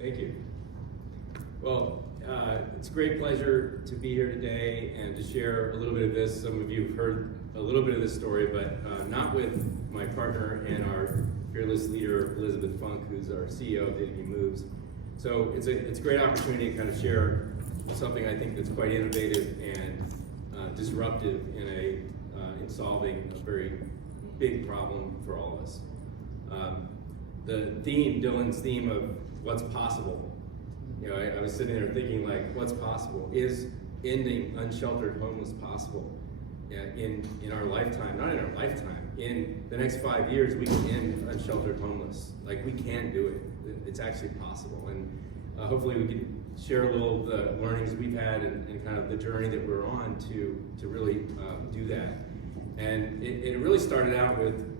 Thank you. Well, it's a great pleasure to be here today and to share a little bit of this. Some of you have heard a little bit of this story, but not with my partner and our fearless leader, Elizabeth Funk, who's our CEO of DignityMoves. So it's a great opportunity to kind of share something I think that's quite innovative and disruptive in solving a very big problem for all of us. Dylan's theme of what's possible, I was sitting there thinking, like, what's possible? Is ending unsheltered homeless possible in our lifetime? Not in our lifetime. In the next 5 years, we can end unsheltered homeless. Like, we can do it. It's actually possible. And hopefully we can share a little of the learnings we've had and kind of the journey that we're on to really do that. And it really started out with,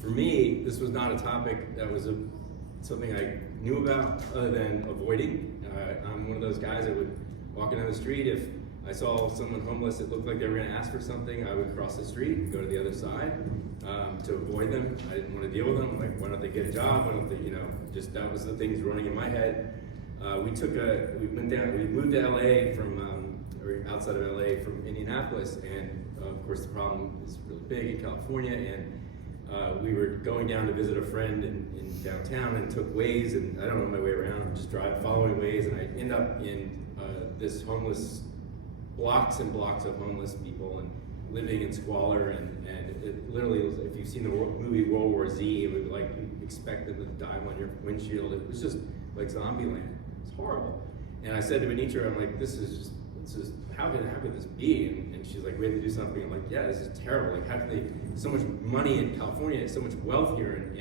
for me, this was not a topic that was something I knew about other than avoiding. I'm one of those guys that would walk down the street. If I saw someone homeless that looked like they were going to ask for something, I would cross the street and go to the other side to avoid them. I didn't want to deal with them. Like, why don't they get a job? Why don't they, just that was the things running in my head. We moved to LA or outside of LA from Indianapolis, and of course the problem is really big in California, and we were going down to visit a friend in downtown and took Waze, and I don't know my way around. I'm just following Waze, and I end up in this homeless, blocks and blocks of homeless people and living in squalor, and it literally was, if you've seen the movie World War Z, it would, like, you expect them to dive on your windshield. It was just like zombie land. It's horrible. And I said to Anitra, I'm like, this is how could this be? And she's like, we have to do something. I'm like, yeah, this is terrible. Like, how can they, so much money in California, so much wealth here,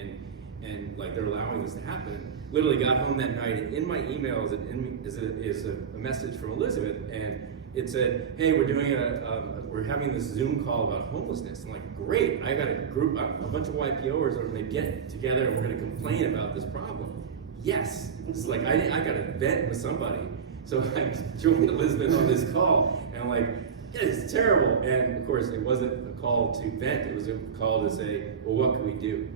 and like, they're allowing this to happen. Literally got home that night, and in my email is a message from Elizabeth, and it said, hey, we're having this Zoom call about homelessness. I'm like, great, I got a bunch of YPOers are gonna get together and we're gonna complain about this problem. Yes, it's like, I got to vent with somebody. So I joined Elizabeth on this call, and I'm like, yeah, it's terrible. And of course, it wasn't a call to vent, it was a call to say, well, what can we do?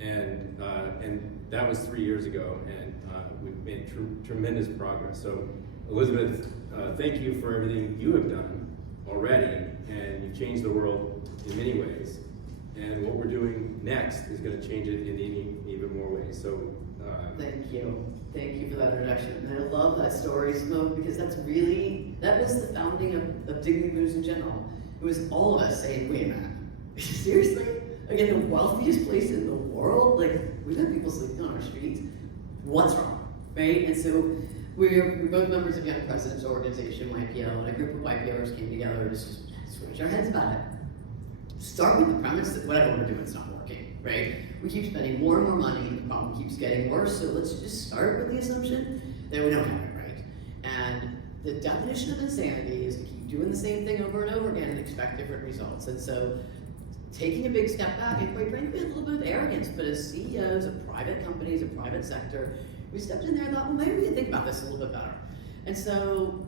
And that was 3 years ago, and we've made tremendous progress. So Elizabeth, thank you for everything you have done already, and you've changed the world in many ways. And what we're doing next is going to change it in even more ways. So thank you for that introduction. And I love that story, Smoke, because that was the founding of DignityMoves in general. It was all of us saying, wait a minute, seriously? Like, in the wealthiest place in the world, like, we've had people sleeping on our streets. What's wrong, right? And so we're both members of Young Presidents Organization, YPO, and a group of YPOers came together to just switch our heads about it. Start with the premise that whatever we're doing is not working, right? We keep spending more and more money, the problem keeps getting worse, so let's just start with the assumption that we don't have it right. And the definition of insanity is to keep doing the same thing over and over again and expect different results. And so taking a big step back, and quite frankly, a little bit of arrogance, but as CEOs of private companies, of private sector, we stepped in there and thought, well, maybe we can think about this a little bit better. And so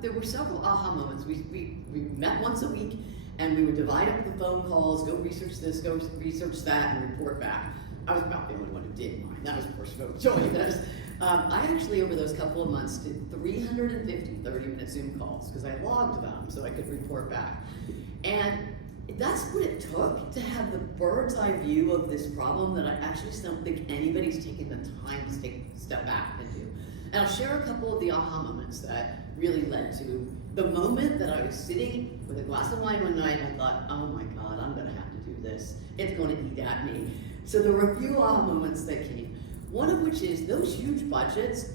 there were several aha moments. We met once a week, and we would divide up the phone calls, go research this, go research that, and report back. I was about the only one who did mine. That was, of course, joining us. I actually, over those couple of months, did 350 30-minute Zoom calls, because I logged them so I could report back. And that's what it took to have the bird's eye view of this problem that I actually don't think anybody's taken the time to take a step back and do. And I'll share a couple of the aha moments that really led to the moment that I was sitting with a glass of wine one night, and I thought, oh my God, I'm gonna have to do this. It's gonna eat at me. So there were a few aha moments that came. One of which is those huge budgets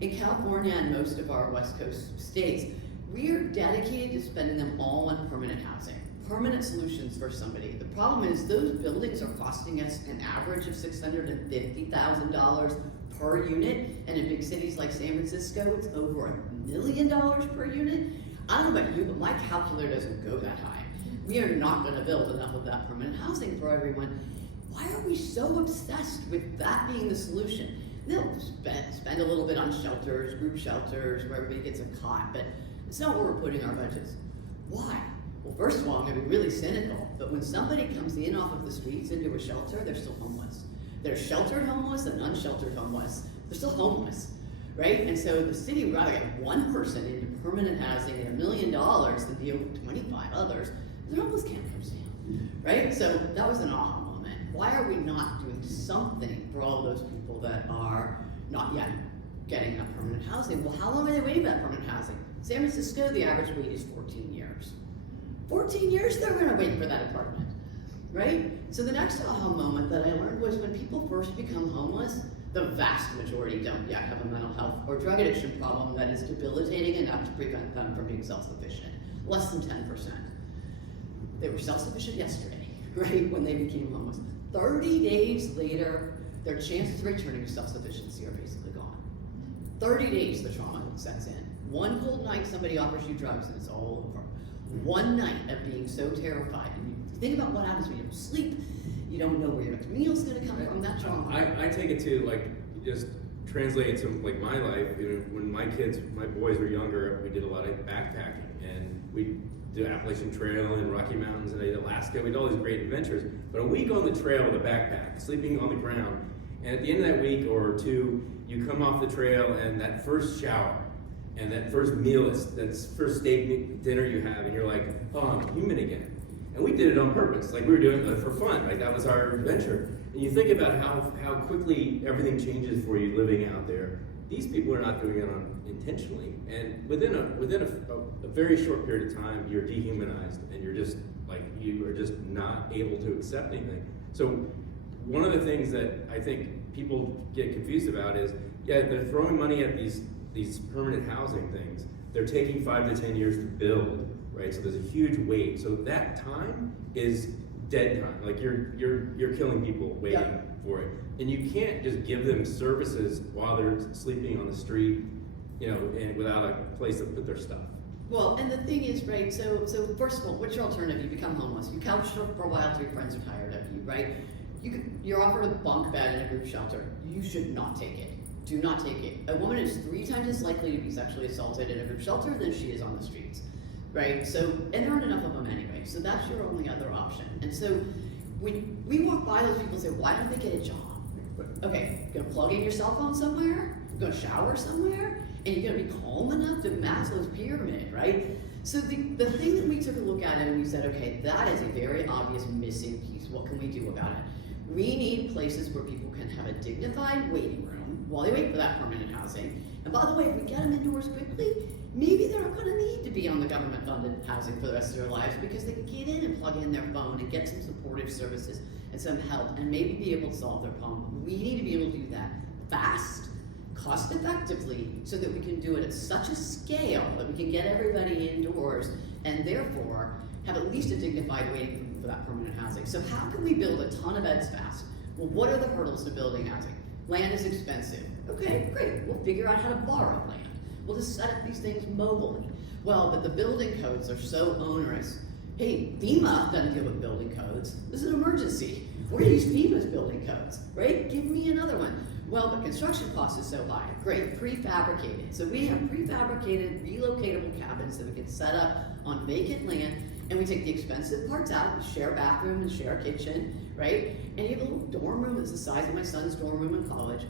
in California and most of our West Coast states, we are dedicated to spending them all on permanent housing. Permanent solutions for somebody. The problem is those buildings are costing us an average of $650,000 per unit, and in big cities like San Francisco, it's over $1 million per unit. I don't know about you, but my calculator doesn't go that high. We are not going to build enough of that permanent housing for everyone. Why are we so obsessed with that being the solution? They'll spend a little bit on shelters, group shelters, where everybody gets a cot, but it's not where we're putting our budgets. Why? Well, first of all, I'm going to be really cynical, but when somebody comes in off of the streets into a shelter, they're still homeless. They're sheltered homeless and unsheltered homeless. They're still homeless, right? And so the city would rather get one person into permanent housing and $1 million than deal with 25 others. The homeless camp comes down, right? So that was an aha moment. Why are we not doing something for all those people that are not yet getting that permanent housing? Well, how long are they waiting for that permanent housing? San Francisco, the average wait is 14 years. 14 years they're gonna wait for that apartment, right? So the next aha moment that I learned was when people first become homeless, the vast majority don't yet have a mental health or drug addiction problem that is debilitating enough to prevent them from being self-sufficient. Less than 10%. They were self-sufficient yesterday, right, when they became homeless. 30 days later, their chances of returning to self-sufficiency are basically gone. 30 days the trauma sets in. One cold night somebody offers you drugs and it's all over. One night of being so terrified. And you think about what happens when you don't sleep. You don't know where your next meal's gonna come from, that trauma. I take it to like, just translate it to like my life. You know, when my boys were younger, we did a lot of backpacking and we did Appalachian Trail and Rocky Mountains and I did Alaska. We did all these great adventures. But a week on the trail with a backpack, sleeping on the ground, and at the end of that week or two, you come off the trail and that first shower and that first meal, that first steak dinner you have, and you're like, oh, I'm human again. And we did it on purpose, like we were doing it for fun, right? That was our adventure. And you think about how quickly everything changes for you living out there. These people are not doing it intentionally, and within a very short period of time, you're dehumanized, and you're just like you are just not able to accept anything. So one of the things that I think people get confused about is, yeah, they're throwing money at these permanent housing things. They're taking 5 to 10 years to build. Right, so there's a huge wait. So that time is dead time. Like you're killing people waiting for it, and you can't just give them services while they're sleeping on the street, you know, and without a place to put their stuff. Well, and the thing is, right? So first of all, what's your alternative? You become homeless. You couch surf for a while till your friends are tired of you, right? You're offered a bunk bed in a group shelter. You should not take it. Do not take it. A woman is 3 times as likely to be sexually assaulted in a group shelter than she is on the streets. Right, so, and there aren't enough of them anyway, so that's your only other option. And so, when we walk by those people and say, why don't they get a job? Okay, you're gonna plug in your cell phone somewhere, you're gonna shower somewhere, and you're gonna be calm enough to Maslow's pyramid, right? So the thing that we took a look at and we said, okay, that is a very obvious missing piece. What can we do about it? We need places where people can have a dignified waiting room while they wait for that permanent housing. And by the way, if we get them indoors quickly, maybe they're not going to need to be on the government-funded housing for the rest of their lives because they can get in and plug in their phone and get some supportive services and some help and maybe be able to solve their problem. We need to be able to do that fast, cost-effectively, so that we can do it at such a scale that we can get everybody indoors and therefore have at least a dignified waiting room for that permanent housing. So how can we build a ton of beds fast? Well, what are the hurdles to building housing? Land is expensive. Okay, great. We'll figure out how to borrow land. We'll just set up these things mobily. Well, but the building codes are so onerous. Hey, FEMA doesn't deal with building codes. This is an emergency. We're gonna use FEMA's building codes, right? Give me another one. Well, but construction cost is so high. Great, prefabricated. So we have prefabricated, relocatable cabins that we can set up on vacant land, and we take the expensive parts out, we share a bathroom and share a kitchen, right? And you have a little dorm room that's the size of my son's dorm room in college.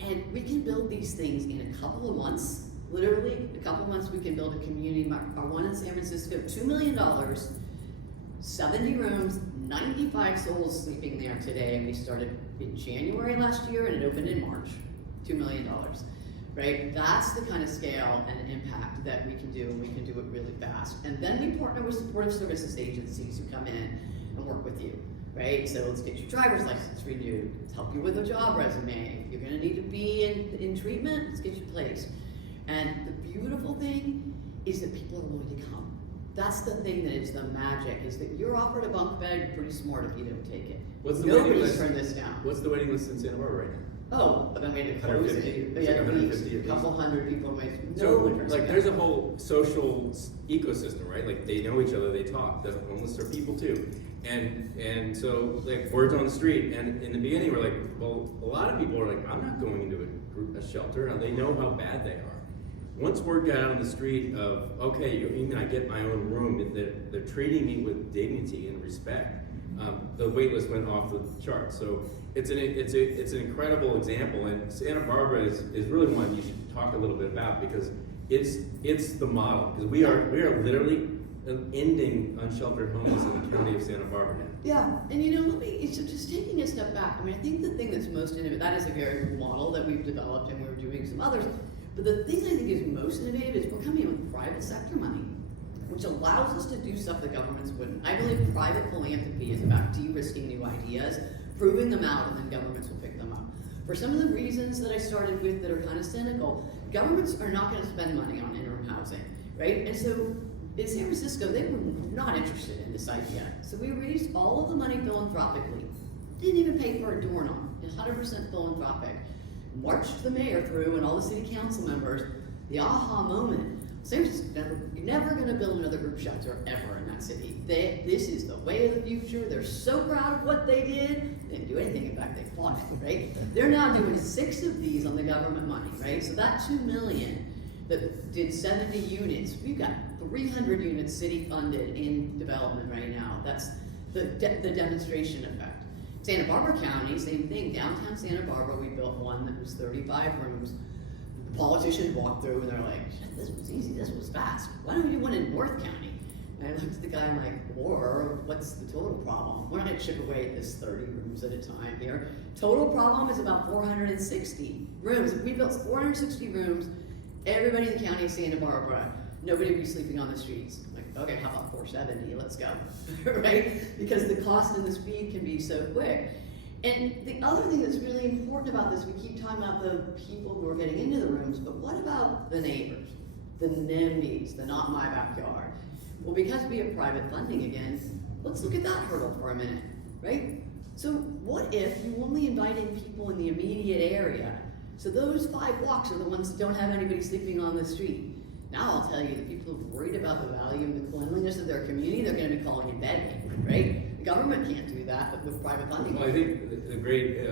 And we can build these things in a couple of months. Literally, a couple of months we can build a community. Our one in San Francisco, $2 million, 70 rooms, 95 souls sleeping there today, and we started in January last year and it opened in March. $2 million, right? That's the kind of scale and impact that we can do, and we can do it really fast. And then we partner with supportive services agencies who come in and work with you, right? So let's get your driver's license renewed, let's help you with a job resume. If you're gonna need to be in treatment, let's get you placed. And the beautiful thing is that people are willing to come. That's the thing that is the magic, is that you're offered a bunk bed, you're pretty smart if you don't take it. What's the waiting Nobody's list? turned this down. What's the waiting list in Santa Barbara right now? Oh, but then we had to close 150? it. It's like 150 A couple hundred people waiting. So, No one turns like, it there's a down. whole social ecosystem, right? Like, they know each other, they talk. The homeless are people too, and so like words on the street. And in the beginning, we're like, well, a lot of people are like, I'm not going into a shelter. And they know how bad they are. Once word got out on the street of, okay, even I get my own room, they're treating me with dignity and respect. the wait list went off the charts. So it's an incredible example, and Santa Barbara is really one you should talk a little bit about, because it's the model, because we are literally ending unsheltered homeless in the county of Santa Barbara now. Yeah, and it's just taking a step back. I mean, I think the thing that's most innovative, that is a very cool model that we've developed, and we're doing some others. But the thing I think is most innovative is we're coming in with private sector money, which allows us to do stuff that governments wouldn't. I believe private philanthropy is about de-risking new ideas, proving them out, and then governments will pick them up. For some of the reasons that I started with that are kind of cynical, governments are not going to spend money on interim housing, right? And so in San Francisco, they were not interested in this idea. So we raised all of the money philanthropically. Didn't even pay for a doorknob, 100% philanthropic. Marched the mayor through and all the city council members. The aha moment. San Francisco never going to build another group shelter ever in that city. This is the way of the future. They're so proud of what they did. They didn't do anything, in fact, they fought it, right? They're now doing 6 of these on the government money, right? So that $2 million that did 70 units, we've got 300 units city funded in development right now. That's the demonstration effect. Santa Barbara County, same thing. Downtown Santa Barbara, we built one that was 35 rooms. The politicians walked through and they're like, this was easy, this was fast. Why don't we do one in North County? And I looked at the guy, I'm like, or what's the total problem? We're not gonna chip away at this 30 rooms at a time here. Total problem is about 460 rooms. If we built 460 rooms, everybody in the county of Santa Barbara, nobody would be sleeping on the streets. I'm like, okay, how about 470? Let's go, right? Because the cost and the speed can be so quick. And the other thing that's really important about this, we keep talking about the people who are getting into the rooms, but what about the neighbors, the NIMBYs, the not my backyard? Well, because we have private funding again, let's look at that hurdle for a minute, right? So what if you only invited people in the immediate area? So those 5 blocks are the ones that don't have anybody sleeping on the street. Now I'll tell you, the people who are worried about the value and the cleanliness of their community, they're going to be calling in begging, right? The government can't do that, but with private funding. Well, I think the great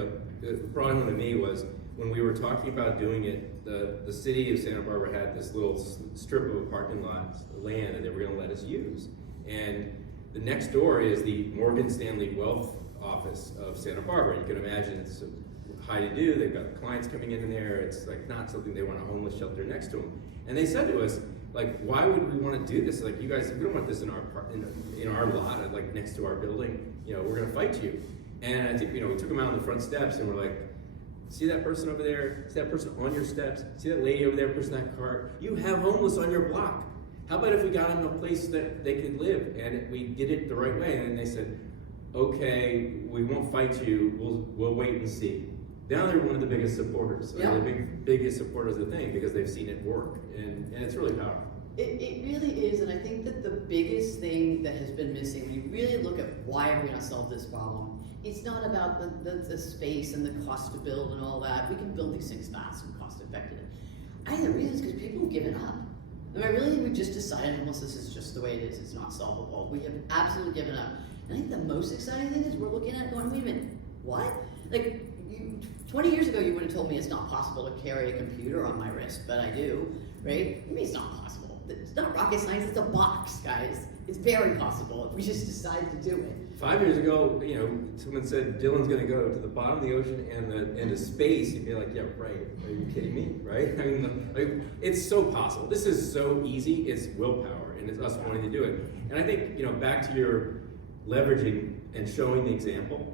brought home to me was when we were talking about doing it, the city of Santa Barbara had this little strip of parking lot land that they were going to let us use. And the next door is the Morgan Stanley Wealth Office of Santa Barbara. You can imagine it's high to do. They've got clients coming in there. It's like not something they want a homeless shelter next to them. And they said to us, like, why would we want to do this? Like, you guys, we don't want this in our lot, like next to our building. You know, we're going to fight you. And I think, we took them out on the front steps and we're like, see that person over there? See that person on your steps? See that lady over there pushing that cart? You have homeless on your block. How about if we got them a place that they could live and we did it the right way? And they said, okay, we won't fight you. We'll wait and see. Now they're one of the biggest supporters. Yep. The biggest supporters of the thing because they've seen it work, and it's really powerful. It really is, and I think that the biggest thing that has been missing, when you really look at why are we going to solve this problem, it's not about the space and the cost to build and all that. We can build these things fast and cost effectively. I think the reason is because people have given up. I mean, I really think we've just decided homelessness is just the way it is. It's not solvable. We have absolutely given up. And I think the most exciting thing is we're looking at it going, wait a minute, what? Like, 20 years ago, you would have told me it's not possible to carry a computer on my wrist, but I do, right? I mean, it's not possible. It's not rocket science, it's a box, guys. It's very possible if we just decide to do it. 5 years ago, someone said Dylan's going to go to the bottom of the ocean and to space. You'd be like, yeah, right. Are you kidding me? Right? I mean, it's so possible. This is so easy. It's willpower, and it's us wanting to do it. And I think, back to your leveraging and showing the example.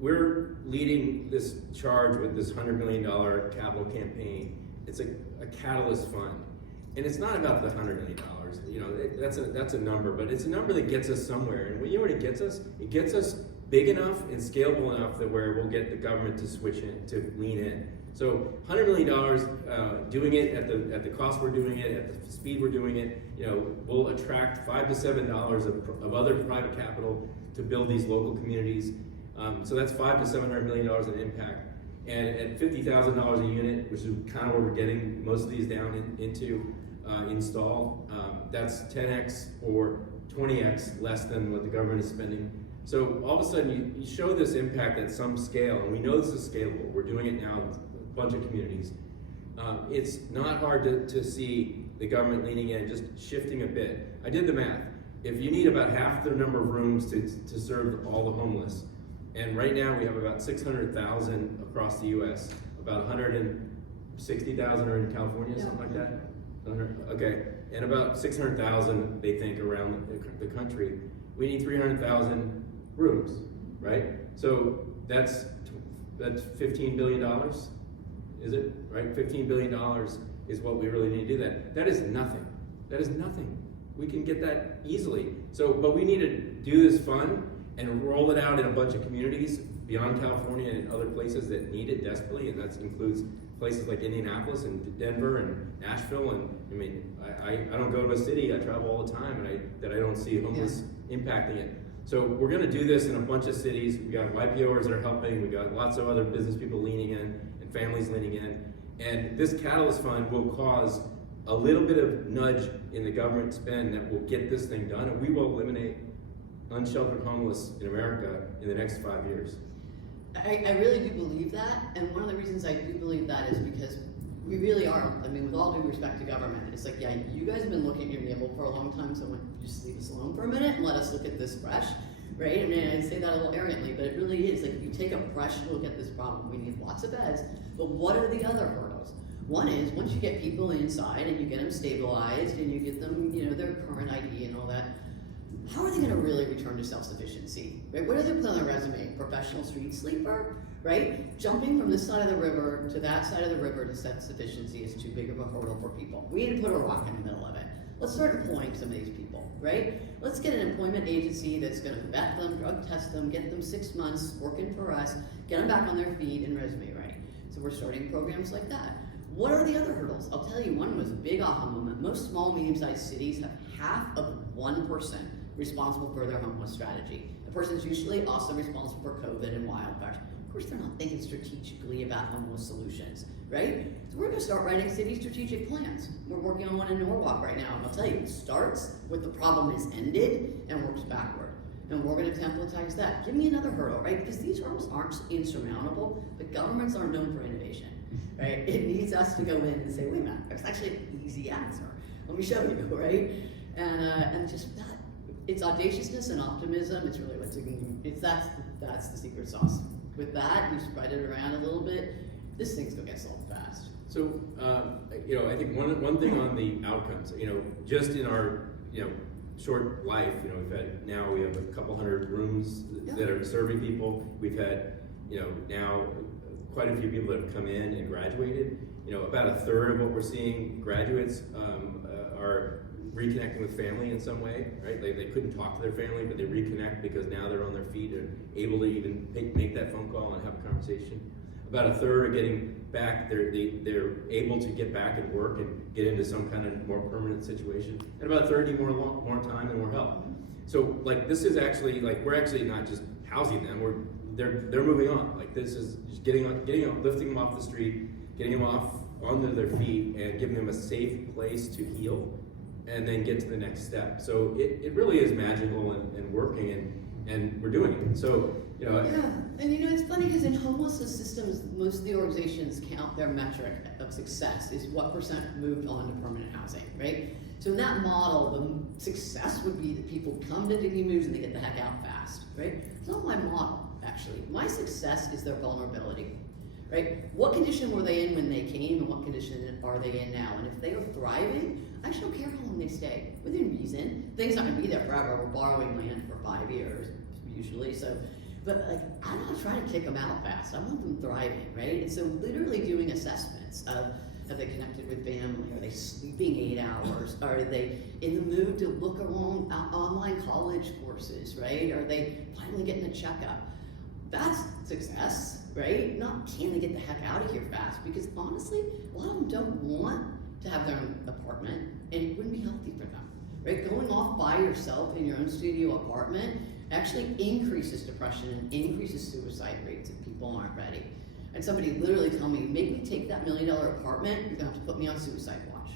We're leading this charge with this $100 million capital campaign. It's a catalyst fund. And it's not about the $100 million. That's a number, but it's a number that gets us somewhere. And you know what it gets us? It gets us big enough and scalable enough that where we'll get the government to switch in, to lean in. So $100 million, doing it at the cost we're doing it, at the speed we're doing it, will attract $5 to $7 of other private capital to build these local communities. So that's $500 to $700 million in impact. And at $50,000 a unit, which is kind of where we're getting most of these down into installed, that's 10x or 20x less than what the government is spending. So all of a sudden, you show this impact at some scale, and we know this is scalable. We're doing it now with a bunch of communities. It's not hard to see the government leaning in, just shifting a bit. I did the math. if you need about half the number of rooms to serve all the homeless, and right now we have about 600,000 across the U.S., about 160,000 are in California, something like that? Okay, and about 600,000 they think around the country. We need 300,000 rooms, right? So that's $15 billion, is it? Right, $15 billion is what we really need to do that. That is nothing. That is nothing. We can get that easily. So, but we need to do this fund and roll it out in a bunch of communities beyond California and other places that need it desperately, and that includes places like Indianapolis and Denver and Nashville. And I mean, I don't go to a city, I travel all the time, and I don't see homeless impacting it. So we're going to do this in a bunch of cities. We got YPOers that are helping. We got lots of other business people leaning in and families leaning in. And this Catalyst Fund will cause a little bit of nudge in the government spend that will get this thing done, and we will eliminate unsheltered homeless in America in the next 5 years. I really do believe that, and one of the reasons I do believe that is because we really are, I mean, with all due respect to government, it's like, yeah, you guys have been looking at your navel for a long time, so just leave us alone for a minute and let us look at this fresh, right? I mean, I say that a little arrogantly, but it really is, like, if you take a fresh look at this problem, we need lots of beds, but what are the other hurdles? One is, once you get people inside and you get them stabilized and you get them, you know, their current ID and all that, how are they going to really return to self-sufficiency? Right? What do they put on their resume? Professional street sleeper, right? Jumping from this side of the river to that side of the river to self-sufficiency is too big of a hurdle for people. We need to put a rock in the middle of it. Let's start employing some of these people, right? Let's get an employment agency that's going to vet them, drug test them, get them 6 months working for us, get them back on their feet and resume right. So we're starting programs like that. What are the other hurdles? I'll tell you, one was a big aha moment. Most small, medium-sized cities have half of 1% responsible for their homeless strategy. The person's usually also responsible for COVID and wildfires. Of course, they're not thinking strategically about homeless solutions, right? So we're gonna start writing city strategic plans. We're working on one in Norwalk right now, and I'll tell you, it starts with the problem is ended and works backward. And we're gonna templatize that. Give me another hurdle, right? Because these hurdles aren't insurmountable, but governments aren't known for innovation, right? It needs us to go in and say, wait a minute, there's actually an easy answer. Let me show you, right? And just that, it's audaciousness and optimism. It's really what's that's the secret sauce. With that, you spread it around a little bit. This thing's gonna get solved fast. So, you know, I think one thing on the outcomes. You know, just in our short life, you know, we have a couple hundred rooms that are serving people. We've had now quite a few people that have come in and graduated. You know, about a third of what we're seeing graduates are reconnecting with family in some way, right? They couldn't talk to their family, but they reconnect because now they're on their feet and able to even make that phone call and have a conversation. About a third are getting back, they're able to get back and work and get into some kind of more permanent situation. And about a third need more time and more help. So like this is actually, like we're actually not just housing them, they're moving on. Like this is just lifting them off the street, getting them off onto their feet and giving them a safe place to heal and then get to the next step. So it really is magical and working and we're doing it. So, you know. Yeah, and you know, it's funny because in homelessness systems, most of the organizations count their metric of success is what % moved on to permanent housing, right? So in that model, the success would be that people come to DignityMoves and they get the heck out fast, right? It's not my model, actually. My success is their vulnerability, right? What condition were they in when they came and what condition are they in now? And if they are thriving, I actually don't care how long they stay, within reason. Things not gonna be there forever. We're borrowing land for 5 years, usually, so. But like, I'm not trying to kick them out fast. I want them thriving, right? And so literally doing assessments of, have they connected with family? Are they sleeping 8 hours? Are they in the mood to look along online college courses, right? Are they finally getting a checkup? That's success, right? Not can they get the heck out of here fast? Because honestly, a lot of them don't want to have their own apartment and it wouldn't be healthy for them, right? Going off by yourself in your own studio apartment actually increases depression and increases suicide rates if people aren't ready. And somebody literally told me, make me take that $1 million apartment, you're gonna have to put me on suicide watch.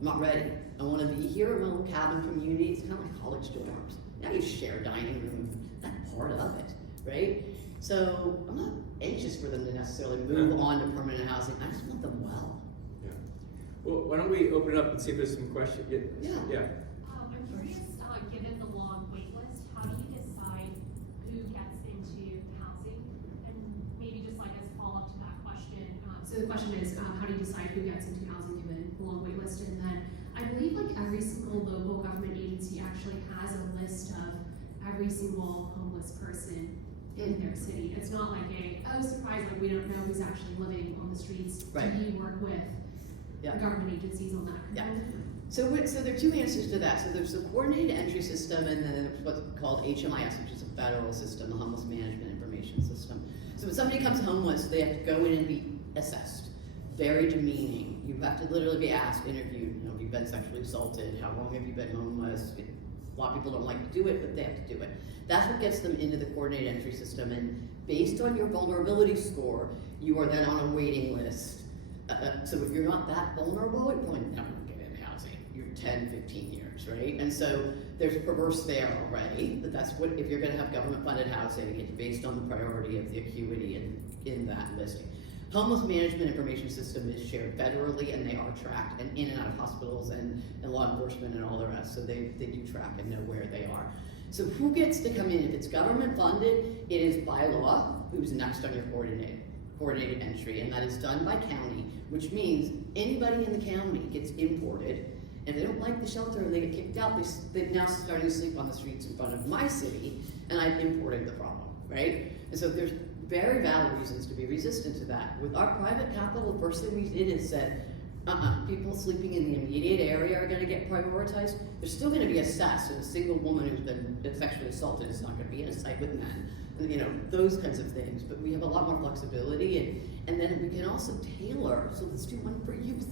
I'm not ready. I wanna be here in my own cabin community. It's kind of like college dorms. Now you share dining room, that's part of it, right? So I'm not anxious for them to necessarily move on to permanent housing. I just want them well. Yeah. Well, why don't we open it up and see if there's some questions? Yeah. I'm curious, given the question is, how do you decide who gets into housing given a long wait list? And then I believe like every single local government agency actually has a list of every single homeless person in their city. It's not like surprise, like we don't know who's actually living on the streets. Right. Do you work with government agencies on that? Yeah. So there are two answers to that. So there's the coordinated entry system, and then there's what's called HMIS, which is a federal system, the Homeless Management Information System. So when somebody comes homeless, they have to go in and be assessed. Very demeaning. You have to literally be asked, interviewed, you know, have you been sexually assaulted? How long have you been homeless? A lot of people don't like to do it, but they have to do it. That's what gets them into the coordinated entry system, and based on your vulnerability score, you are then on a waiting list. So if you're not that vulnerable, you're probably never going to get into housing. You're 10, 15 years, right? And so there's perverse there already, but that's what, if you're going to have government funded housing, it's based on the priority of the acuity in that listing. Homeless Management Information System is shared federally, and they are tracked and in and out of hospitals and law enforcement and all the rest, so they do track and know where they are. So who gets to come in? If it's government funded, it is by law who's next on your coordinated entry, and that is done by county, which means anybody in the county gets imported. And if they don't like the shelter and they get kicked out, they're now starting to sleep on the streets in front of my city, and I've imported the problem, right? And so there's very valid reasons to be resistant to that. With our private capital, the first thing we did is said, people sleeping in the immediate area are going to get prioritized. They're still going to be assessed, and a single woman who's been sexually assaulted is not going to be in a site with men. And, you know, those kinds of things. But we have a lot more flexibility, and then we can also tailor. So let's do one for youth,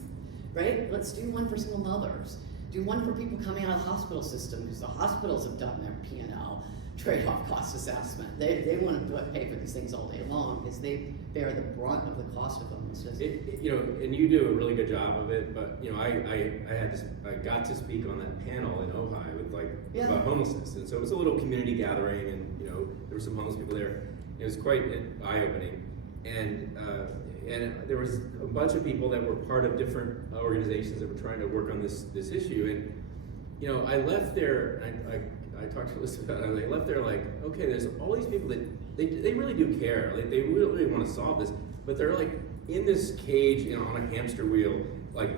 right? Let's do one for single mothers. Do one for people coming out of the hospital system, because the hospitals have done their P&L trade-off cost assessment. They want to pay for these things all day long because they bear the brunt of the cost of homelessness. You know, and you do a really good job of it, but you know, I got to speak on that panel in Ojai with about homelessness, and so it was a little community gathering, and you know, there were some homeless people there. It was quite eye-opening, and there was a bunch of people that were part of different organizations that were trying to work on this issue, and you know, I left there. I talked to Elizabeth about it. I left there like, okay, there's all these people that they really do care. Like they really want to solve this, but they're like in this cage, you know, on a hamster wheel, like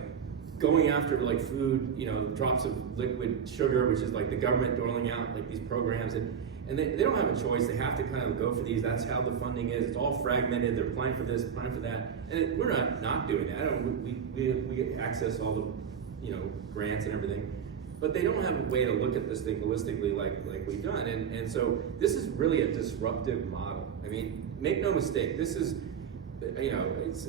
going after like food, you know, drops of liquid sugar, which is like the government doling out like these programs, and they don't have a choice. They have to kind of go for these. That's how the funding is. It's all fragmented. They're applying for this, applying for that, and we're not doing that. We access all the, you know, grants and everything. But they don't have a way to look at this thing holistically like we've done. And so this is really a disruptive model. I mean, make no mistake, this is, you know, it's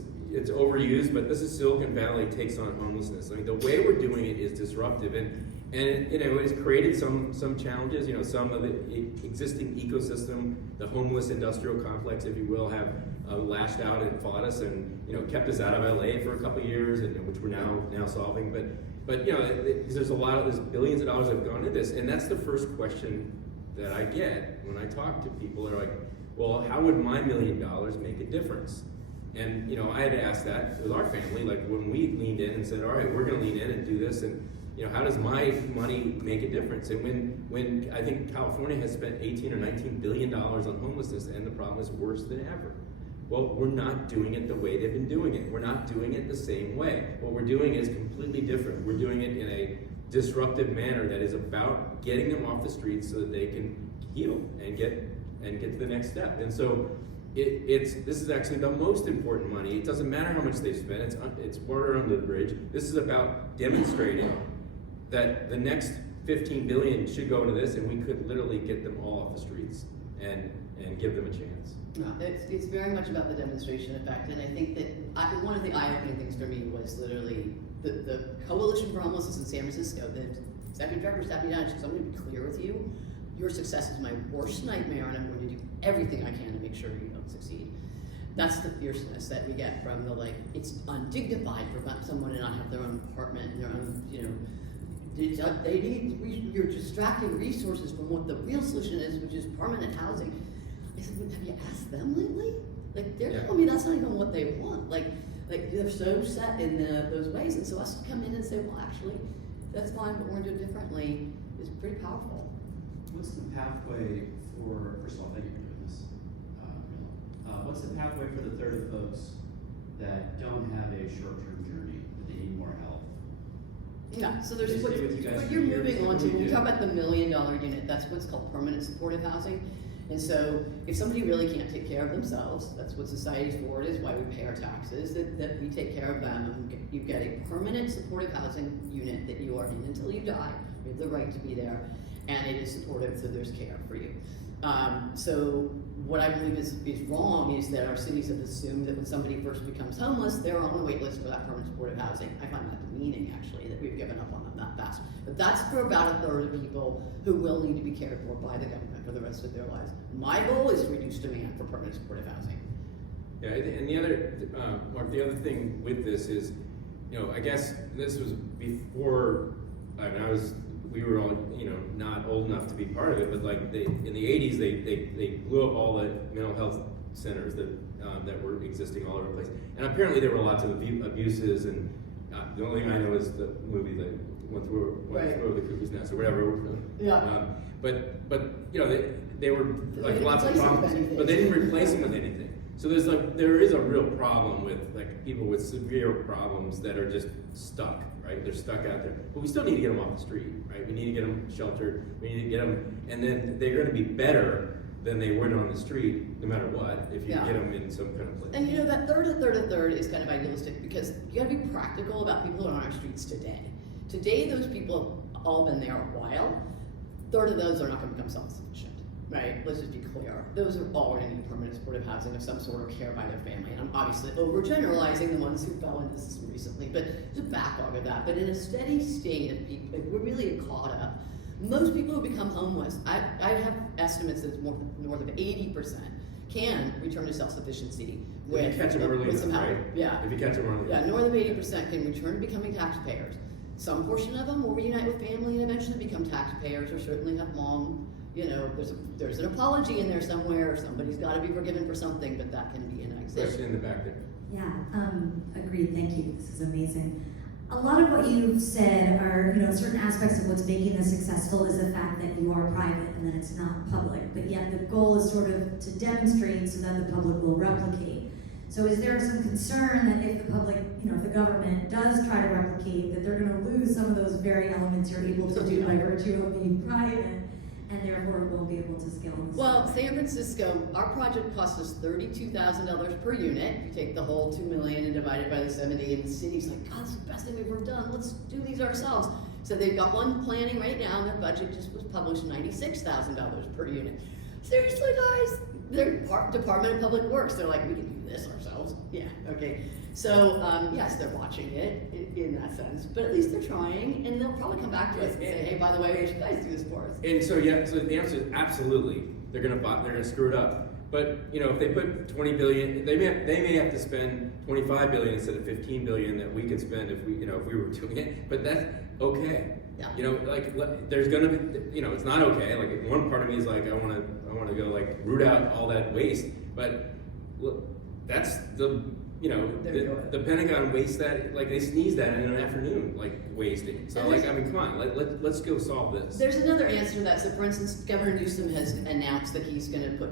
overused, but this is Silicon Valley takes on homelessness. I mean, the way we're doing it is disruptive, and you know, it's created some challenges. You know, some of the existing ecosystem, the homeless industrial complex, if you will, have lashed out and fought us, and you know, kept us out of LA for a couple of years, and which we're now solving. But you know, there's billions of dollars that have gone into this, and that's the first question that I get when I talk to people. They're like, well, how would my $1 million make a difference? And you know, I had to ask that with our family, like when we leaned in and said, all right, we're gonna lean in and do this, and you know, how does my money make a difference? And when I think California has spent 18 or 19 billion dollars on homelessness, and the problem is worse than ever. Well, we're not doing it the way they've been doing it. We're not doing it the same way. What we're doing is completely different. We're doing it in a disruptive manner that is about getting them off the streets so that they can heal and get to the next step. And so this is actually the most important money. It doesn't matter how much they spend. It's water under the bridge. This is about demonstrating that the next 15 billion should go into this, and we could literally get them all off the streets and give them a chance. No, it's very much about the demonstration effect, and I think that one of the eye-opening things for me was literally the Coalition for Homelessness in San Francisco. The executive director sat me down and she said, I'm going to be clear with you. Your success is my worst nightmare, and I'm going to do everything I can to make sure you don't succeed. That's the fierceness that we get from the, like, it's undignified for someone to not have their own apartment and their own, you know, you're distracting resources from what the real solution is, which is permanent housing. I said, have you asked them lately? Like, they're telling me that's not even what they want. Like they're so set in those ways. And so us to come in and say, well, actually, that's fine, but we're going to do it differently is pretty powerful. What's the pathway for, first of all, thank you for doing this. What's the pathway for the third of folks that don't have a short-term journey, that they need more help? Yeah, so They there's stay with you guys what for you're years, moving on what to, do you when we do? talk about the $1 million unit, that's what's called permanent supportive housing. And so if somebody really can't take care of themselves, that's what society's for, it is why we pay our taxes, that we take care of them, and you get a permanent supportive housing unit that you are in until you die. You have the right to be there, and it is supportive, so there's care for you. So what I believe is wrong is that our cities have assumed that when somebody first becomes homeless, they're on the wait list for that permanent supportive housing. I find that demeaning, actually, that we've given up on them that fast. But that's for about 1/3 of people who will need to be cared for by the government for the rest of their lives. My goal is to reduce demand for permanent supportive housing. Yeah, and the other, Mark, the other thing with this is, I guess this was before, we were all, not old enough to be part of it, but like in the 80s, they blew up all the mental health centers that were existing all over the place. And apparently there were lots of abuses, and the only thing I know is the movie that went through the cuckoo's nest or whatever. Yeah. But they were like didn't lots of replace them with problems, anything. but they didn't replace them with anything. So there is a real problem with like people with severe problems that are just stuck, right? They're stuck out there. But we still need to get them off the street, right? We need to get them sheltered. We need to get them, and then they're going to be better than they would on the street, no matter what, if you get them in some kind of place. And that third is kind of idealistic, because you gotta be practical about people who are on our streets today. Today, those people have all been there a while. 1/3 of those are not gonna become self-sufficient, right? Let's just be clear. Those are all gonna need permanent supportive housing of some sort, or care by their family. And I'm obviously overgeneralizing the ones who fell into this recently, but there's a backlog of that. But in a steady state of people, if we're really caught up, most people who become homeless, I have estimates that it's north of 80% can return to self-sufficiency with, if you catch them early with some enough, help. right? Yeah. If you catch them early Yeah, enough. north of 80% can return to becoming taxpayers. Some portion of them will reunite with family and eventually become taxpayers, or certainly have long, there's an apology in there somewhere, or somebody's gotta be forgiven for something, but that can be an exit. Question in the back there. Yeah, agreed, thank you, this is amazing. A lot of what you've said are, certain aspects of what's making this successful is the fact that you are private and that it's not public, but yet the goal is sort of to demonstrate so that the public will replicate. So is there some concern that if the public, if the government does try to replicate, that they're gonna lose some of those very elements you're able to do by virtue of being private, and therefore won't be able to scale this? Well, San Francisco, our project cost us $32,000 per unit. If you take the whole $2 million and divide it by the 70, and the city's like, God, it's the best thing we've ever done. Let's do these ourselves. So they've got one planning right now, and their budget just was published $96,000 per unit. Seriously, guys? Their Department of Public Works, they're like, we can do this ourselves. Yeah, okay. So, yes, they're watching it in that sense, but at least they're trying, and they'll probably come back to us and say, hey, by the way, you guys do this for us. And so so the answer is absolutely, they're gonna screw it up. But if they put 20 billion, they may have to spend 25 billion instead of 15 billion that we could spend if we were doing it. But that's okay. Yeah. There's gonna be, it's not okay. Like one part of me is like, I wanna go like root out all that waste. But look, that's the Pentagon wastes that, like they sneeze that in an afternoon, like wasting. So come on, let's go solve this. There's another answer to that. So for instance, Governor Newsom has announced that he's gonna put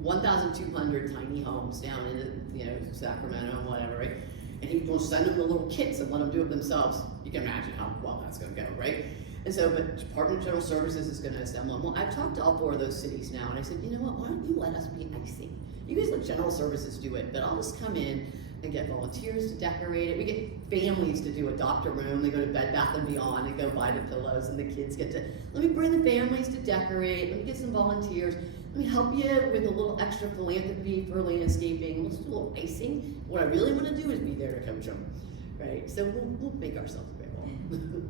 1,200 tiny homes down in Sacramento and whatever, right? And he will send them the little kits and let them do it themselves. You can imagine how well that's gonna go, right? And so, but Department of General Services is gonna assemble them. Well, I've talked to all 4 of those cities now, and I said, you know what, why don't you let us be icing? You guys let General Services do it, but I'll just come in and get volunteers to decorate it. We get families to do adopt a room. They go to Bed Bath & Beyond and go buy the pillows, and the kids get to, let me bring the families to decorate, let me get some volunteers, let me help you with a little extra philanthropy for landscaping, let's do a little icing. What I really want to do is be there to coach them, right? So we'll make ourselves available.